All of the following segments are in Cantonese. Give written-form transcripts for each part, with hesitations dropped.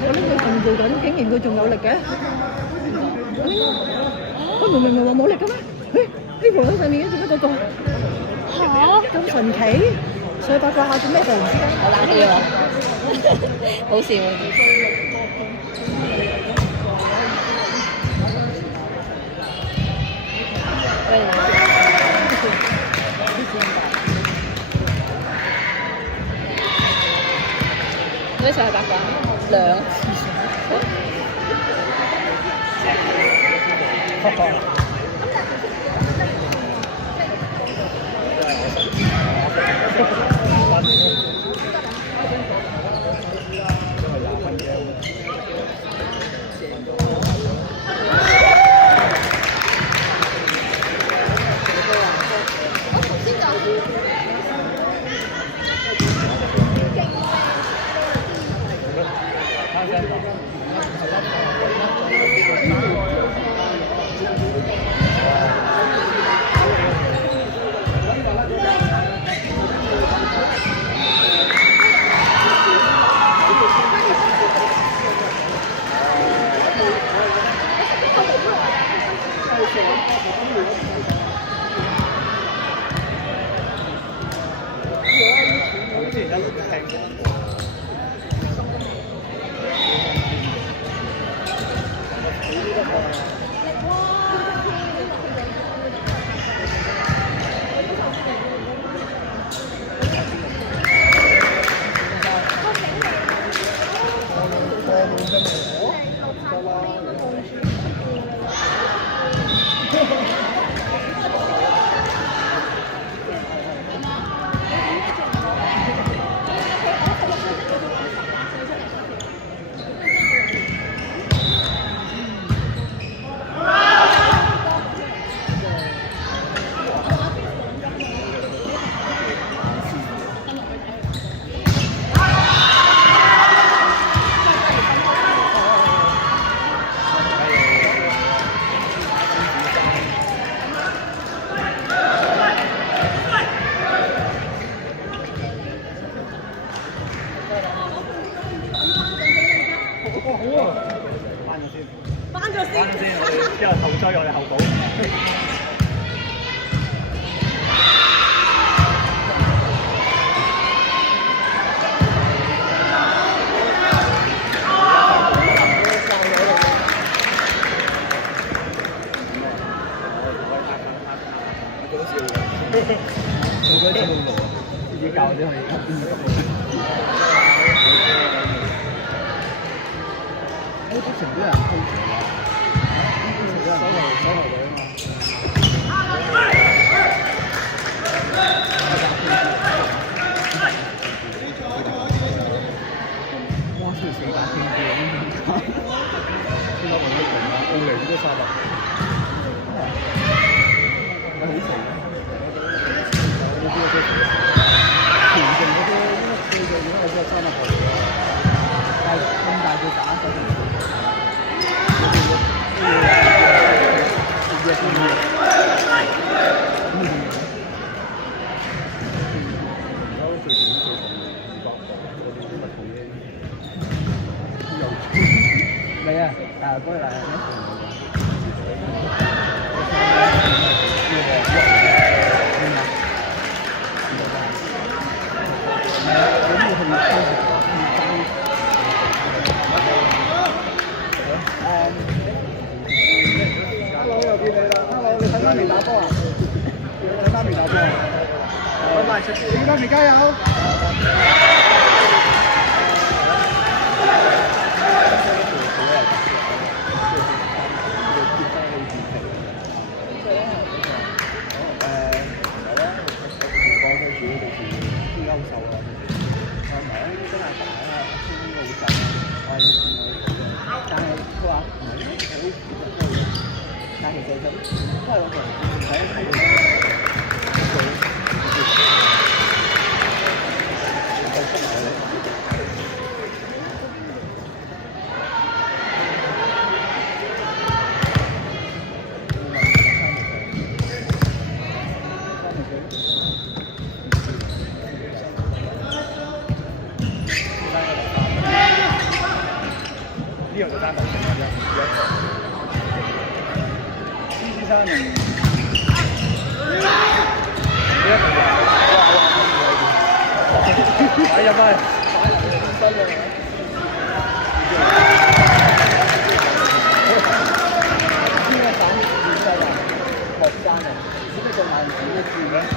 我拎佢仲做緊，竟然佢仲有力嘅。佢明話冇力嘅咩？呢條喺上面嘅做乜嗰個？嚇！咁神奇，所以發下做咩突然之間有冷氣喎，好笑。呢場係八卦兩。之後後追我哋後補。冇嗰啲冇路，自己教啲可以吸邊個？我之前啲人推住啦，手頭女啊嘛。哇！出嚟四打天機啊！邊個揾得嚟啊？澳嚟都殺啦！係好肥啊！有冇邊個田徑嗰啲應該叫做點解我真係真係學嘅？但係咁大隻打手條未啊？但係嗰日係Hello， 又見你啦 ！Hello， 你睇媽咪打波啊？睇媽咪打波啊！拜拜，你媽咪加油！但係其實都係我哋睇一睇呢個就單獨性嘅啫。獅子山人呢一個就係入去。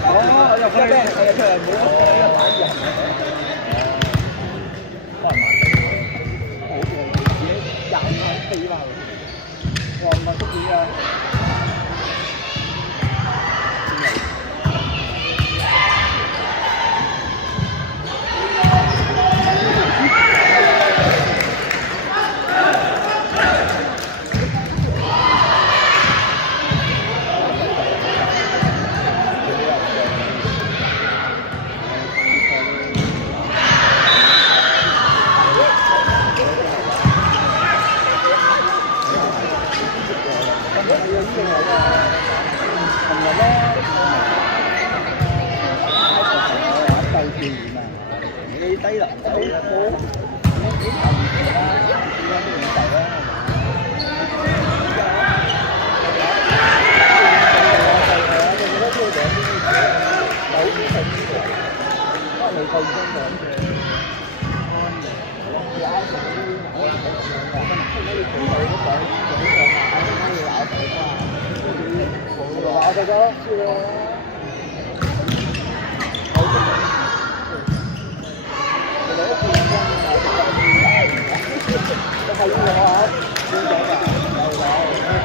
哦，入去係啊，出嚟冇一個板人。可能好嘅，自己廿五係飛翻去。我唔係出片啊。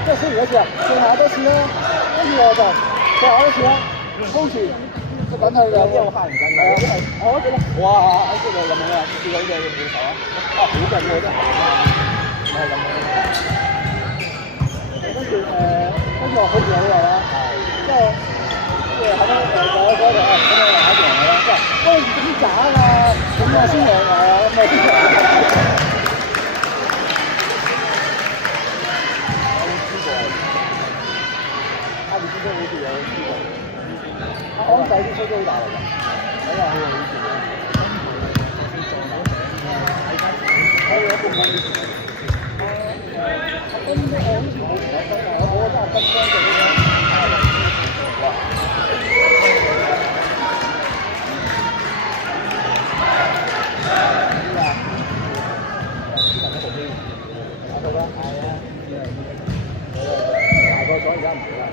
即係雖然嗰次啊，最後多次啦，跟住我就最後一次啦，高處就等佢有啲好嚇人緊嘅，因為我覺得哇，喺嗰度咁樣啊，試過呢隻冇手啊，啊好勁喎真係，唔係咁樣。跟住我好似好耐啦，即係後尾嗰度啊，咁我考完我啦，即係嗰陣點渣啊，咁我先贏我啊，咁我好似有知道，安仔啲吹都好大嚟㗎，睇下佢好似我有一部分，我好似冇睇得㗎，我真係跟雙隻嗰個。我覺得係啊，大個咗而家唔係啦。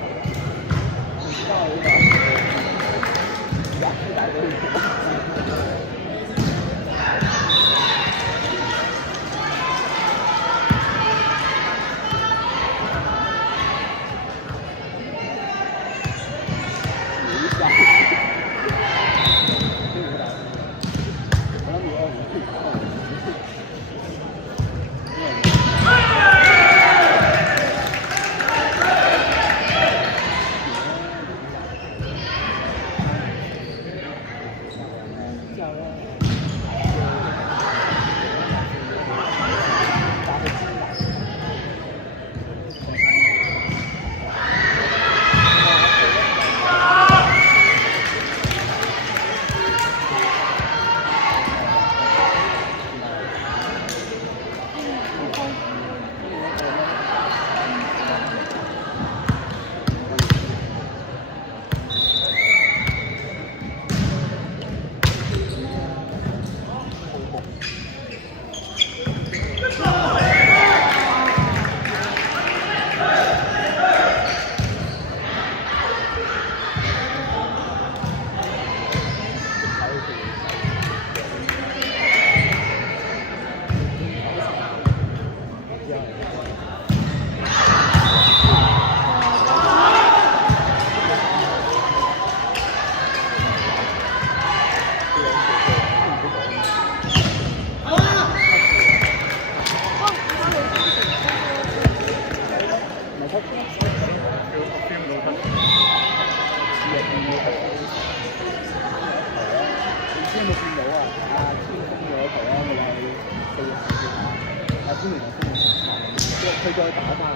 佢再打翻，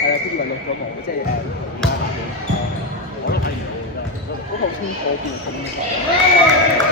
係啊，跟住話落咗幕，即係我都睇唔到真係，嗰套清楚見咁快。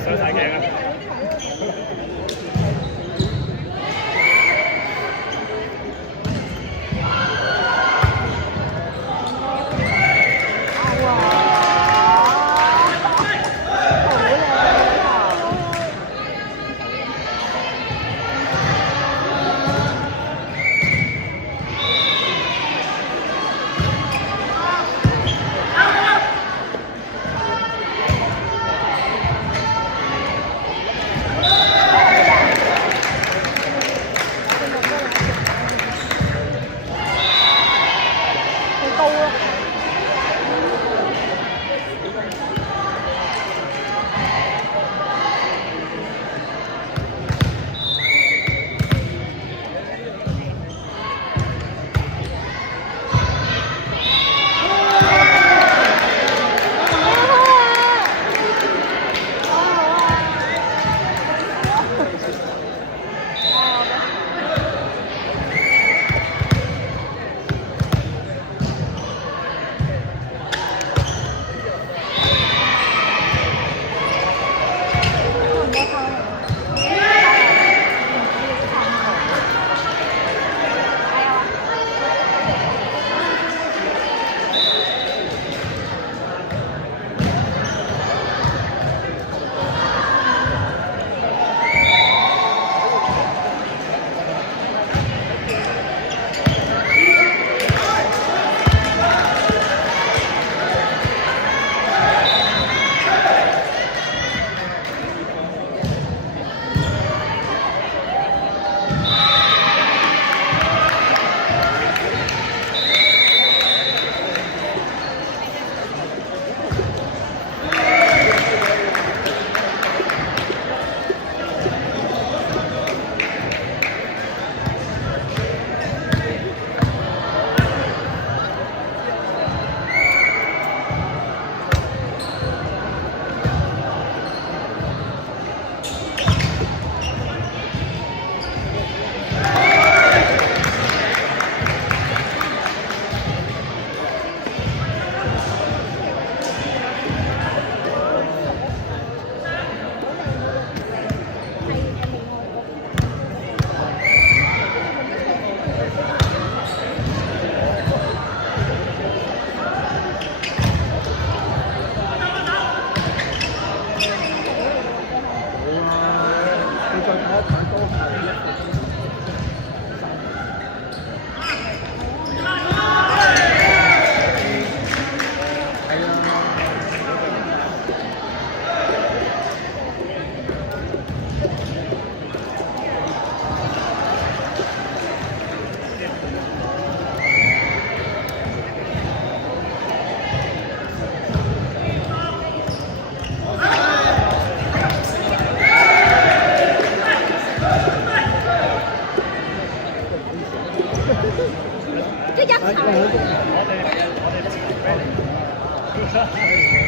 上晒鏡啊！即係一齊。我哋